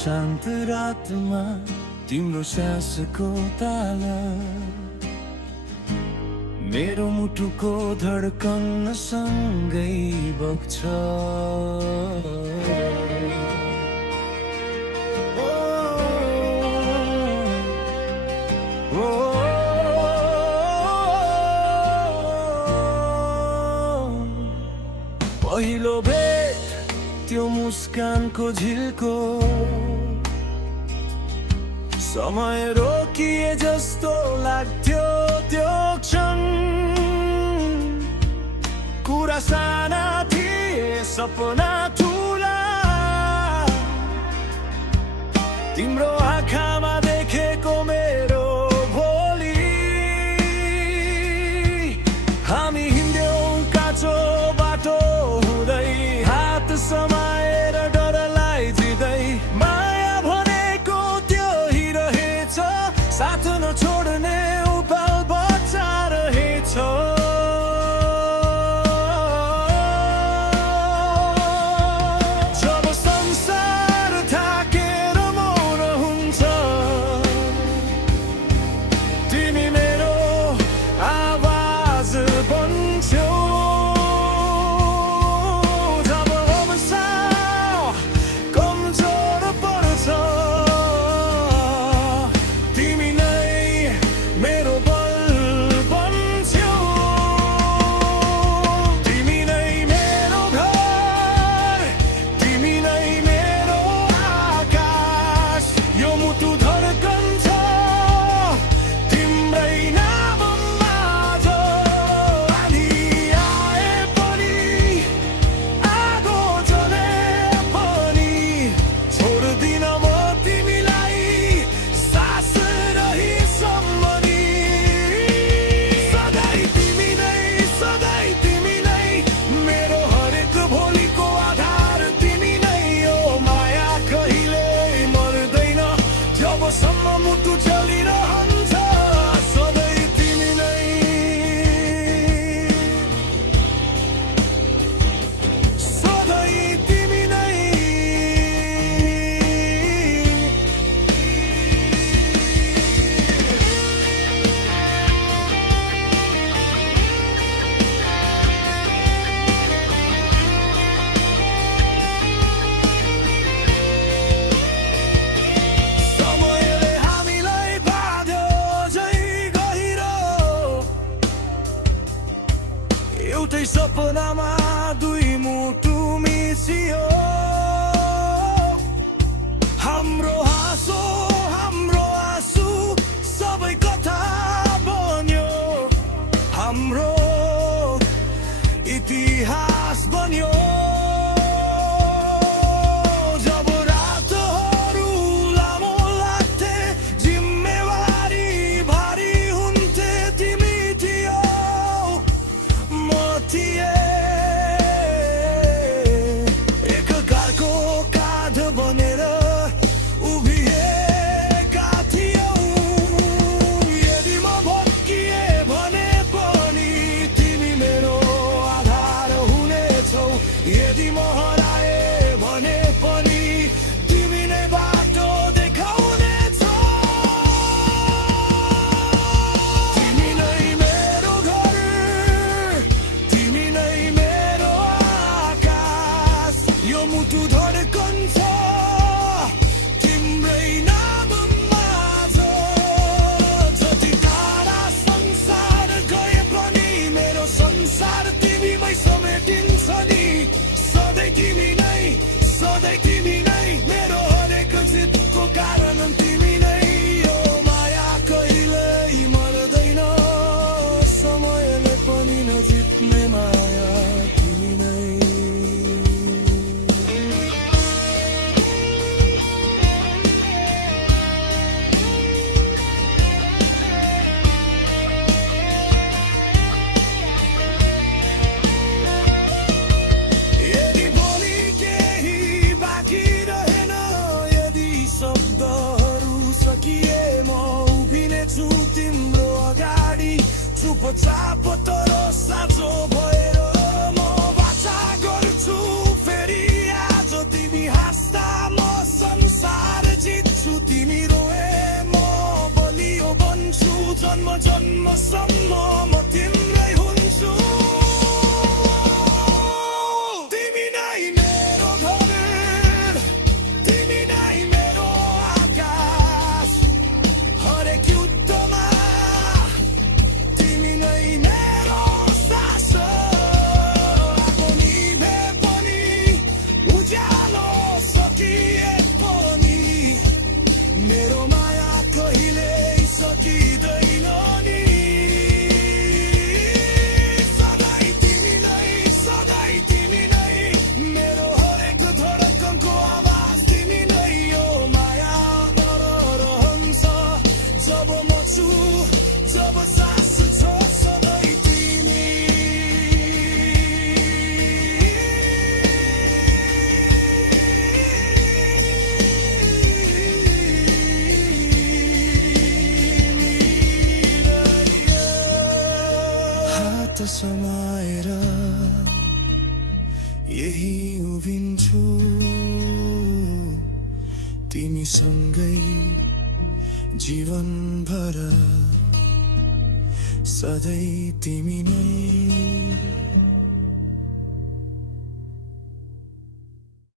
शान्त रातमा तिम्रो सासको ताल मेरो मुटुको धड्कन सँगै बग्छ। पहिलो भेट त्यो मुस्कानको झिल्को समय रोकिए जस्तो लाग्थ्यो त्यो क्षण। कुरा साना थिए सपना ठुला तिम्रो आँखामा देखेको मेरो भोलि। हामी हिँड्यौं काँचो बाटो हुँदै हात समाएर डरलाई जित्दै। माया भनेको त्यो ही रहेछ साथ नछोड्ने उपाल बच्चा रहेछ। जब संसार थाकेर मौन हुन्छ तिमी मेरो आवाज बन्छौ। जब अवसाद कमजोर पर्छ तिमी नै मेरो बल बन्छौ। तिमी नै मेरो घर तिमी नै मेरो आकाश। यो मुटु धड्कन्छ तिम्रै नाममा। आँधी आए पनि आगो जले पनि छोड्दिन म तिमीलाई सास रही सम्मनी। सधैँ तिमी नै मेरो हरेक भोलिको आधार तिमी नै हो। माया कहिले मर्दैन जबसम्म मुटु चलिरहन्छ सधैँ तिमी नै सधैँ तिमी नै। समयले हामीलाई बाँध्यो झै गहिरो एउटै सपनामा दुई मुटु मिसियो। हाम्रो हाँसो हाम्रो आँसु सबै कथा बन्यो हाम्रो इतिहास बन्यो। जब रातहरू लामो लाग्थे जिम्मेवारी भारी हुन्थे तिमी थियौ म थिएँ। एकअर्काको काँध बनेर उभिएका थियौ। यदि म भत्किए भने पनि तिमी मेरो आधार हुनेछौ। यदि म हराए भने पनि तिमी नै बाटो देखाउनेछौ। तिमी नै मेरो घर तिमी नै मेरो आकाश। यो मुटु धड्कन्छ तिम्रै नाममा। जति टाढा संसार गए पनि मेरो संसार तिमीमै समेटिन्छ नि। सधैँ तिमी नै मेरो हरेक जितको कारण तिमी नै हो। माया कहिल्यै मर्दैन समयले पनि नजित्ने माया तिमी नै। यदि भोलि केही बाँकी रहेन यदि शब्दहरू सकिए म उभिनेछु तिम्रो अगाडि। चुपचाप तर साँचो भएर म वाचा गर्छु फेरि आज तिमी हाँस्दा म संसार जित्छु तिमी रोए म बलियो बन्छु जन्म जन्मसम्म म तिम्रै हुन्छु तिमी नै मेरो घर तिमी नै मेरो आकाश हरेक युद्धमा तिमी नै मेरो सास आगो निभे पनि उज्यालो सकिए पनि मेरो माया कहिल्यै सकिँदैन नि सधैँ तिमी नै मेरो हरेक धडकनको आवाज तिमी नै यो माया रहन्छ जब म छु जब सास छ सधैँ तिमी हात समाएर यही उभिन्छु तिमीसँगै जीवनभर सधैँ तिमी नै